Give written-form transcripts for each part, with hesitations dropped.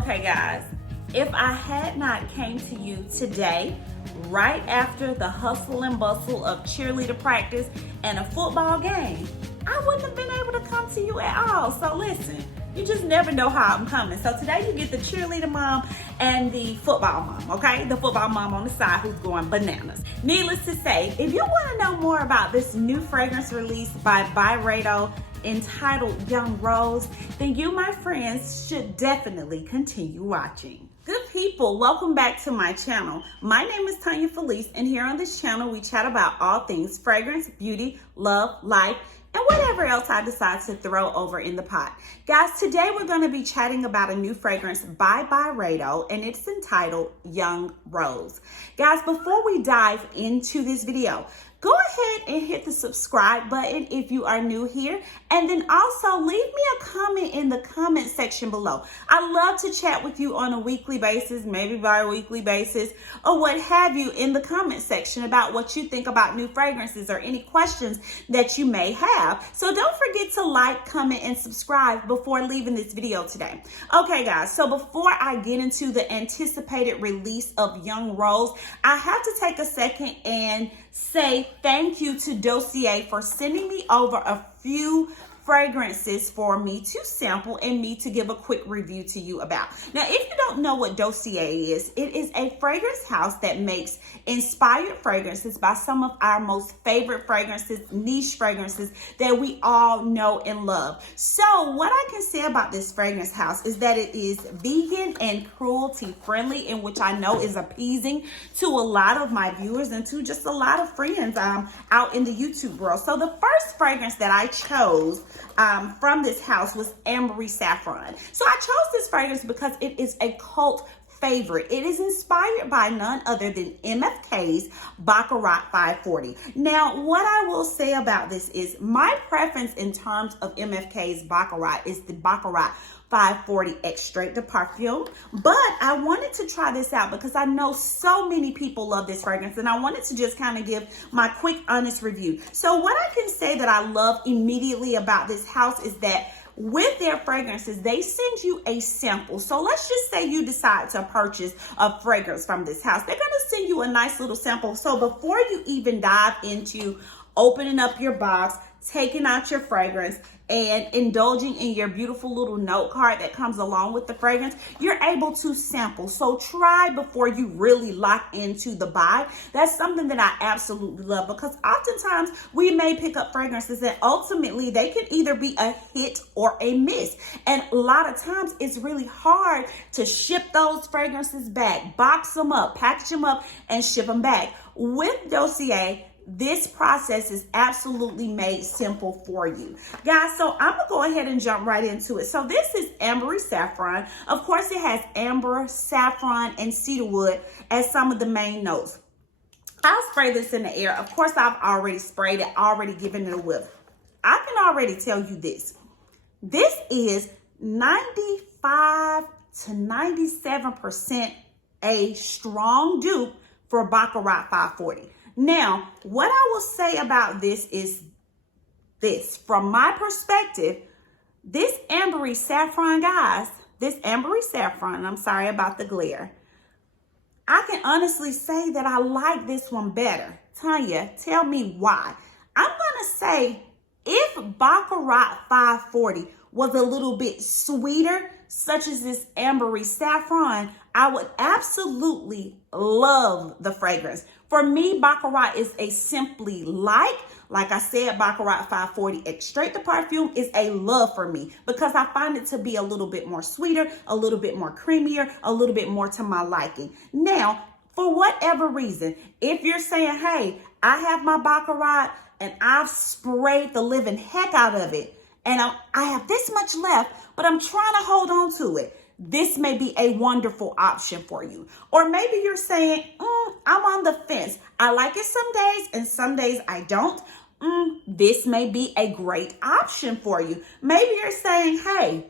Okay guys, if I had not came to you today, right after the hustle and bustle of cheerleader practice and a football game, I wouldn't have been able to come to you at all. So listen, you just never know how I'm coming. So today you get the cheerleader mom and the football mom, okay? The football mom on the side who's going bananas. Needless to say, if you want to know more about this new fragrance released by Byredo entitled Young Rose, then you, my friends, should definitely continue watching. Good people, welcome back to my channel. My name is Tanya Felice, and here on this channel we chat about all things fragrance, beauty, love, life, and whatever else I decide to throw over in the pot. Guys, today we're going to be chatting about a new fragrance by Byredo, and it's entitled Young Rose. Guys, before we dive into this video, go ahead and hit the subscribe button if you are new here. And then also leave me a comment in the comment section below. I love to chat with you on a weekly basis, maybe bi-weekly basis, or what have you in the comment section about what you think about new fragrances or any questions that you may have. So don't forget to like, comment, and subscribe before leaving this video today. Okay, guys, so before I get into the anticipated release of Young Rose, I have to take a second and say thank you to Dossier for sending me over a few fragrances for me to sample and me to give a quick review to you about. Now, if you don't know what Dossier is, it is a fragrance house that makes inspired fragrances by some of our most favorite fragrances, niche fragrances that we all know and love. So what I can say about this fragrance house is that it is vegan and cruelty friendly, in which I know is appeasing to a lot of my viewers and to just a lot of friends out in the YouTube world. So the first fragrance that I chose from this house was Emery Saffron. So I chose this fragrance because it is a cult favorite. It is inspired by none other than MFK's Baccarat 540. Now, what I will say about this is my preference in terms of MFK's Baccarat is the Baccarat 540 Extrait de Parfum, but I wanted to try this out because I know so many people love this fragrance, and I wanted to just kind of give my quick, honest review. So what I can say that I love immediately about this house is that with their fragrances, they send you a sample. So let's just say you decide to purchase a fragrance from this house. They're going to send you a nice little sample. So before you even dive into opening up your box, taking out your fragrance, and indulging in your beautiful little note card that comes along with the fragrance, you're able to sample. So try before you really lock into the buy. That's something that I absolutely love, because oftentimes we may pick up fragrances and ultimately they can either be a hit or a miss. And a lot of times it's really hard to ship those fragrances back, box them up, package them up, and ship them back. With Dossier, this process is absolutely made simple for you. Guys, so I'm going to go ahead and jump right into it. So this is Emery Saffron. Of course, it has amber, saffron, and cedarwood as some of the main notes. I'll spray this in the air. Of course, I've already sprayed it, already given it a whiff. I can already tell you this. This is 95 to 97% a strong dupe for Baccarat 540. Now, what I will say about this is this. From my perspective, this Emery Saffron, guys, this Emery Saffron, I'm sorry about the glare, I can honestly say that I like this one better. Tanya, tell me why. I'm going to say if Baccarat 540 was a little bit sweeter, such as this Emery Saffron, I would absolutely love the fragrance. For me, Baccarat is a simply like I said, Baccarat 540 Extrait de Parfum is a love for me because I find it to be a little bit more sweeter, a little bit more creamier, a little bit more to my liking. Now, for whatever reason, if you're saying, hey, I have my Baccarat and I've sprayed the living heck out of it, and I have this much left, but I'm trying to hold on to it, this may be a wonderful option for you. Or maybe you're saying, I'm on the fence. I like it some days and some days I don't. This may be a great option for you. Maybe you're saying, hey,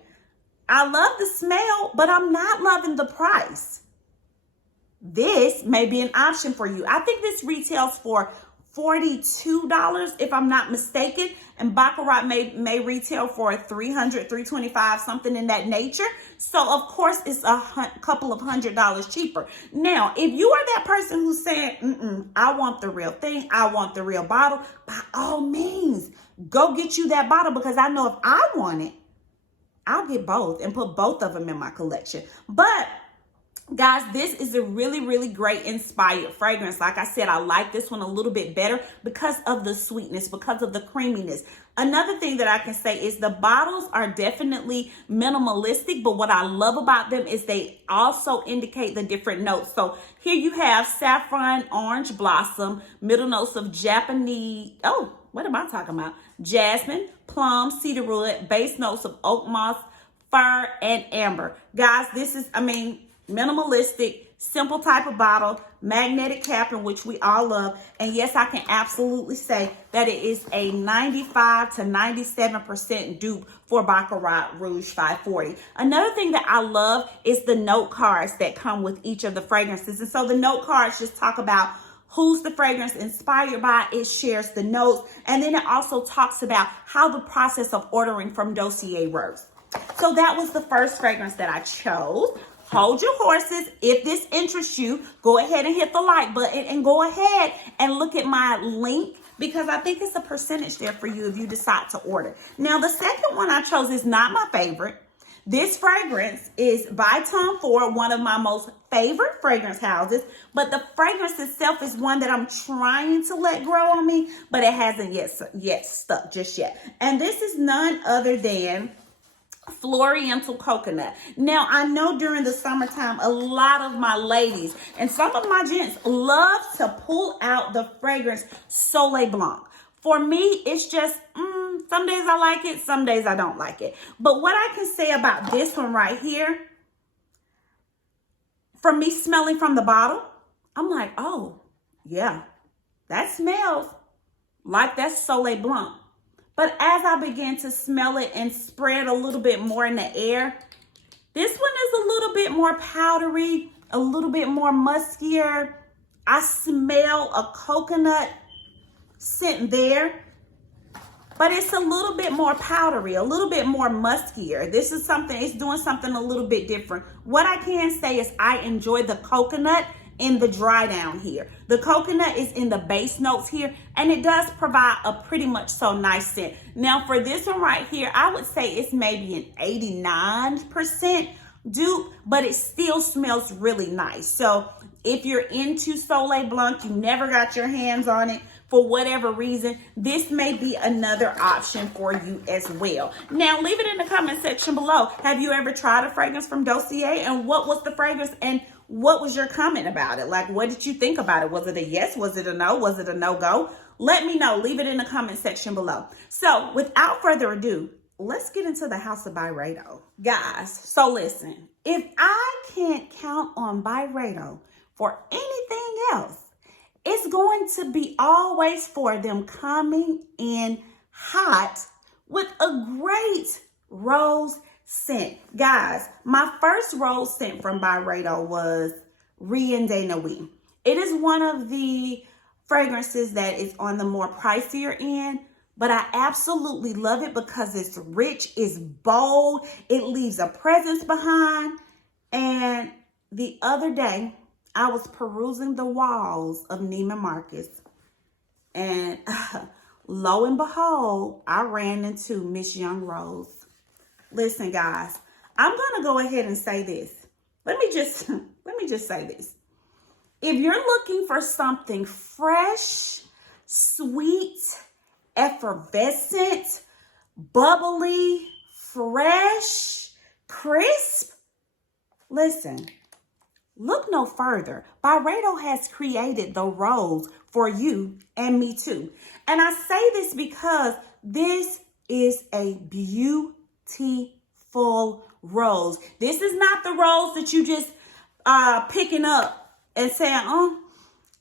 I love the smell, but I'm not loving the price. This may be an option for you. I think this retails for $42 if I'm not mistaken, and Baccarat may retail for $300, $325, something in that nature. So of course it's a couple of $100 cheaper. Now, if you are that person who's saying, I want the real thing, I want the real bottle, by all means, go get you that bottle, because I know if I want it, I'll get both and put both of them in my collection. But guys, this is a really, really great inspired fragrance. Like I said, I like this one a little bit better because of the sweetness, because of the creaminess. Another thing that I can say is the bottles are definitely minimalistic, but what I love about them is they also indicate the different notes. So here you have saffron, orange blossom, middle notes of Japanese, what am I talking about? Jasmine, plum, cedarwood, base notes of oak moss, fir, and amber. Guys, this is, minimalistic, simple type of bottle, magnetic cap, in which we all love. And yes, I can absolutely say that it is a 95 to 97% dupe for Baccarat Rouge 540. Another thing that I love is the note cards that come with each of the fragrances. And so the note cards just talk about who's the fragrance inspired by. It shares the notes. And then it also talks about how the process of ordering from Dossier works. So that was the first fragrance that I chose. Hold your horses. If this interests you, go ahead and hit the like button and go ahead and look at my link, because I think it's a percentage there for you if you decide to order. Now, the second one I chose is not my favorite. This fragrance is by Tom Ford, one of my most favorite fragrance houses, but the fragrance itself is one that I'm trying to let grow on me, but it hasn't yet stuck just yet. And this is none other than Floriental coconut. Now, I know during the summertime, a lot of my ladies and some of my gents love to pull out the fragrance Soleil Blanc. For me, it's just, some days I like it, some days I don't like it. But what I can say about this one right here, for me smelling from the bottle, I'm like, oh, yeah, that smells like that's Soleil Blanc. But as I began to smell it and spread a little bit more in the air, this one is a little bit more powdery, a little bit more muskier. I smell a coconut scent there, but it's a little bit more powdery, a little bit more muskier. This is something, it's doing something a little bit different. What I can say is I enjoy the coconut in the dry down here. The coconut is in the base notes here, and it does provide a pretty much so nice scent. Now for this one right here, I would say it's maybe an 89% dupe, but it still smells really nice. So if you're into Soleil Blanc, you never got your hands on it for whatever reason, this may be another option for you as well. Now leave it in the comment section below. Have you ever tried a fragrance from Dossier, and what was the fragrance, and what was your comment about it? Like, what did you think about it? Was it a yes? Was it a no? Was it a no-go? Let me know. Leave it in the comment section below. So without further ado, let's get into the house of Byredo. Guys, so listen, if I can't count on Byredo for anything else, it's going to be always for them coming in hot with a great rose scent. Guys, my first rose scent from Byredo was Rien de Nuit. It is one of the fragrances that is on the more pricier end, but I absolutely love it because it's rich, it's bold, it leaves a presence behind. And the other day, I was perusing the walls of Neiman Marcus, and lo and behold, I ran into Miss Young Rose. Listen, guys, I'm going to go ahead and say this. Let me just say this. If you're looking for something fresh, sweet, effervescent, bubbly, fresh, crisp, listen, look no further. Byredo has created the rose for you and me too. And I say this because this is a beautiful rose. This is not the rose that you just picking up and saying, oh,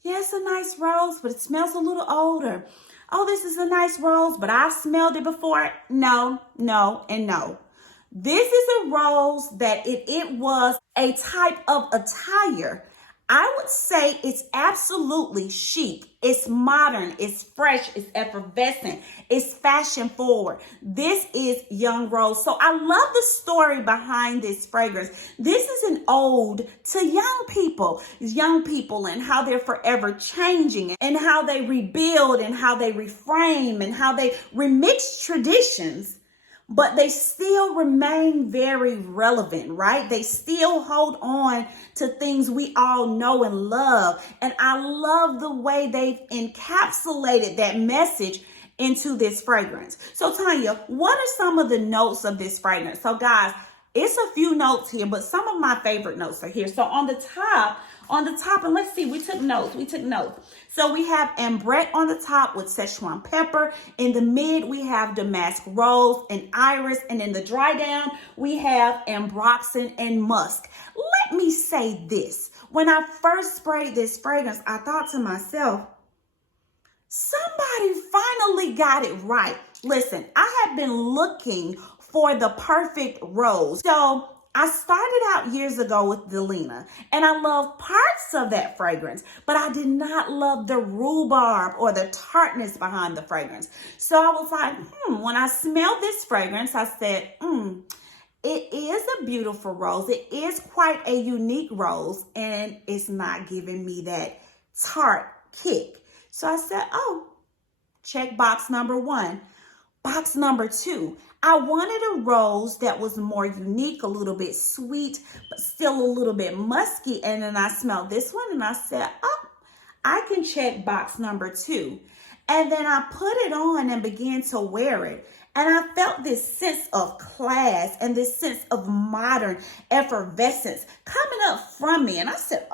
yeah, it's a nice rose, but it smells a little older. Oh, this is a nice rose, but I smelled it before. No, no, and no. This is a rose that it was a type of attire I would say it's absolutely chic. It's modern. It's fresh. It's effervescent. It's fashion forward. This is Young Rose. So I love the story behind this fragrance. This is an ode to young people and how they're forever changing and how they rebuild and how they reframe and how they remix traditions. But they still remain very relevant, right? They still hold on to things we all know and love. And I love the way they've encapsulated that message into this fragrance. So Tanya, what are some of the notes of this fragrance? So guys, it's a few notes here, but some of my favorite notes are here. So on the top, and let's see, we took notes. So we have ambrette on the top with Szechuan pepper. In the mid, we have damask rose and iris. And in the dry down, we have ambroxan and musk. Let me say this. When I first sprayed this fragrance, I thought to myself, somebody finally got it right. Listen, I have been looking for the perfect rose. So I started out years ago with Delina, and I love parts of that fragrance, but I did not love the rhubarb or the tartness behind the fragrance. So I was like, when I smelled this fragrance, I said, it is a beautiful rose. It is quite a unique rose, and it's not giving me that tart kick. So I said, check box number 1. Box number 2, I wanted a rose that was more unique, a little bit sweet, but still a little bit musky. And then I smelled this one and I said, I can check box number 2. And then I put it on and began to wear it. And I felt this sense of class and this sense of modern effervescence coming up from me. And I said,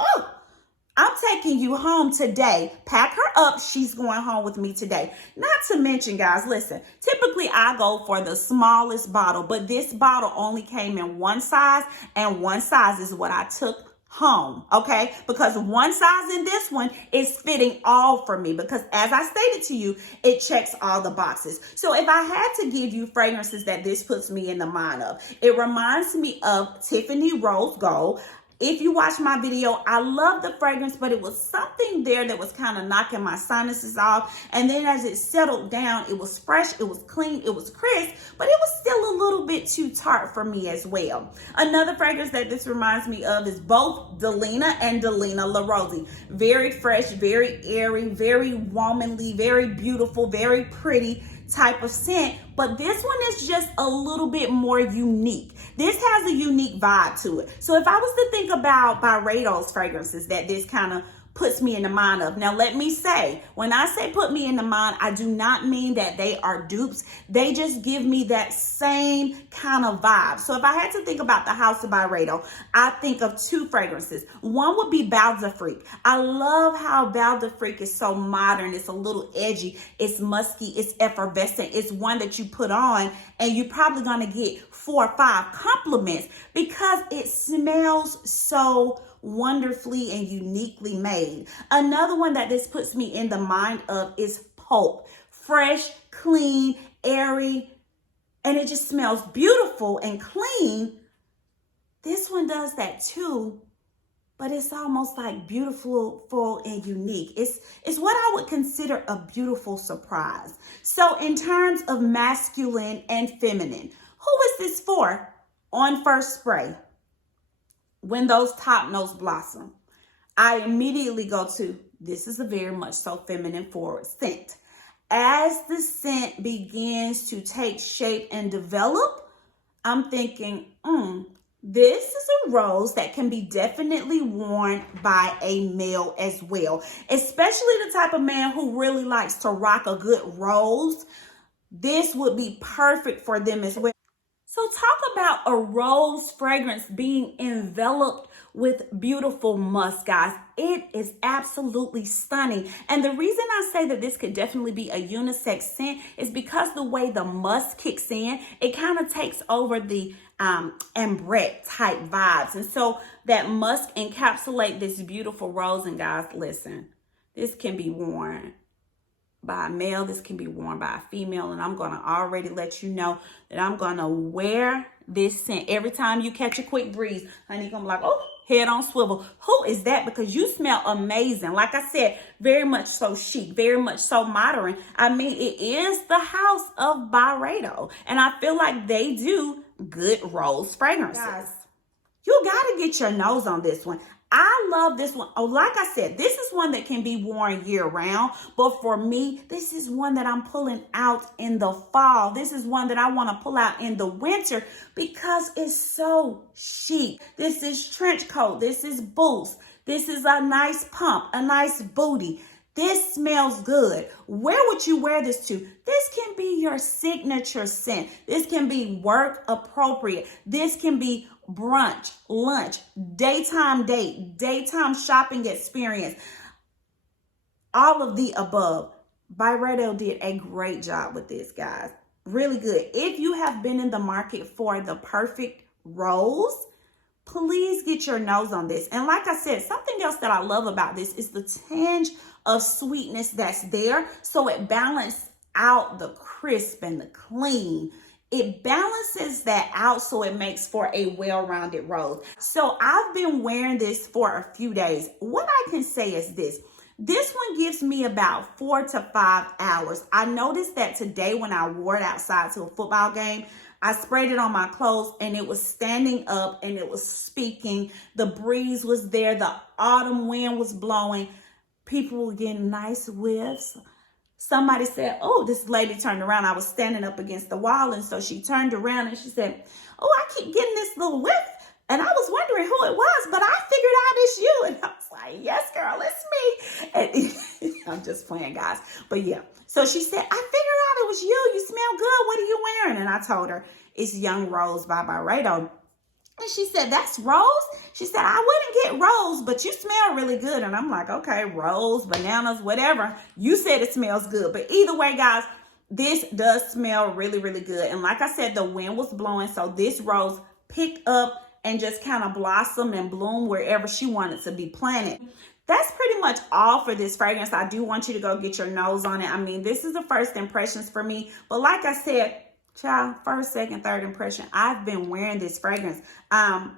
I'm taking you home today. Pack her up. She's going home with me today. Not to mention, guys, listen, typically I go for the smallest bottle, but this bottle only came in one size, and one size is what I took home, okay? Because one size in this one is fitting all for me because, as I stated to you, it checks all the boxes. So if I had to give you fragrances that this puts me in the mind of, it reminds me of Tiffany Rose Gold. If you watch my video, I love the fragrance, but it was something there that was kind of knocking my sinuses off. And then as it settled down, it was fresh, it was clean, it was crisp, but it was still a little bit too tart for me as well. Another fragrance that this reminds me of is both Delina and Delina La Rose. Very fresh, very airy, very womanly, very beautiful, very pretty type of scent, but this one is just a little bit more unique. This has a unique vibe to it. So if I was to think about Byredo's fragrances that this kind of puts me in the mind of. Now, let me say, when I say put me in the mind, I do not mean that they are dupes. They just give me that same kind of vibe. So if I had to think about the House of Byredo, I think of 2 fragrances. One would be Bal d'Afrique. I love how Bal d'Afrique is so modern. It's a little edgy. It's musky. It's effervescent. It's one that you put on and you're probably going to get 4 or 5 compliments because it smells so wonderfully and uniquely made. Another one that this puts me in the mind of is Pulp. Fresh, clean, airy, and it just smells beautiful and clean. This one does that too, but it's almost like beautiful, full, and unique. It's what I would consider a beautiful surprise. So in terms of masculine and feminine, who is this for? On first spray, when those top notes blossom, I immediately go to, this is a very much so feminine forward scent. As the scent begins to take shape and develop, I'm thinking, this is a rose that can be definitely worn by a male as well, especially the type of man who really likes to rock a good rose. This would be perfect for them as well. So talk about a rose fragrance being enveloped with beautiful musk, guys. It is absolutely stunning. And the reason I say that this could definitely be a unisex scent is because the way the musk kicks in, it kind of takes over the ambrette type vibes. And so that musk encapsulate this beautiful rose. And guys, listen, this can be worn by a male, this can be worn by a female, and I'm going to already let you know that I'm going to wear this scent. Every time you catch a quick breeze, honey, you're gonna be like, oh, head on swivel. Who is that? Because you smell amazing. Like I said, very much so chic, very much so modern. I mean, it is the house of Byredo, and I feel like they do good rose fragrances. Guys, you gotta get your nose on this one. I love this one. Oh, like I said, this is one that can be worn year round. But for me, this is one that I'm pulling out in the fall. This is one that I want to pull out in the winter because it's so chic. This is trench coat. This is boots. This is a nice pump, a nice booty. This smells good. Where would you wear this to? This can be your signature scent. This can be work appropriate. This can be brunch, lunch, daytime date, daytime shopping experience. All of the above. Byredo did a great job with this, guys. Really good. If you have been in the market for the perfect rose, please get your nose on this. And like I said, something else that I love about this is the tinge of sweetness that's there. So it balances out the crisp and the clean. It balances that out so it makes for a well-rounded rose. So I've been wearing this for a few days. What I can say is this. This one gives me about 4 to 5 hours. I noticed that today when I wore it outside to a football game, I sprayed it on my clothes and it was standing up and it was speaking. The breeze was there. The autumn wind was blowing. People were getting nice whiffs. Somebody said, oh, this lady turned around. I was standing up against the wall. And so she turned around and she said, oh, I keep getting this little whiff. And I was wondering who it was, but I figured out it's you. And I was like, yes, girl, it's me. And I'm just playing, guys. But yeah. So she said, I figured out it was you. You smell good. What are you wearing? And I told her, it's Young Rose by Byredo. And she said, that's Rose? She said, I wouldn't get Rose, but you smell really good. And I'm like, okay, Rose, bananas, whatever. You said it smells good. But either way, guys, this does smell really, really good. And like I said, the wind was blowing. So this rose picked up and just kind of blossom and bloom wherever she wanted to be planted. That's pretty much all for this fragrance. I do want you to go get your nose on it. I mean, this is the first impressions for me. But like I said, child, first, second, third impression. I've been wearing this fragrance. I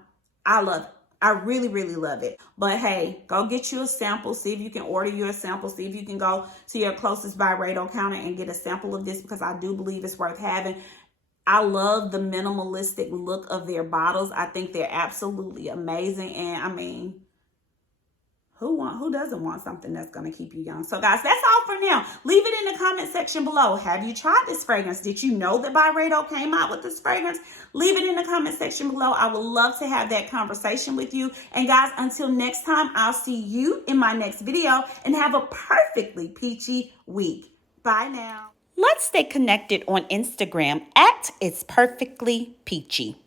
love it. I really, really love it. But hey, go get you a sample. See if you can order you a sample. See if you can go to your closest Byredo counter and get a sample of this because I do believe it's worth having. I love the minimalistic look of their bottles. I think they're absolutely amazing. And I mean, who doesn't want something that's going to keep you young? So guys, that's all for now. Leave it in the comment section below. Have you tried this fragrance? Did you know that Byredo came out with this fragrance? Leave it in the comment section below. I would love to have that conversation with you. And guys, until next time, I'll see you in my next video and have a perfectly peachy week. Bye now. Let's stay connected on Instagram at It's Perfectly Peachy.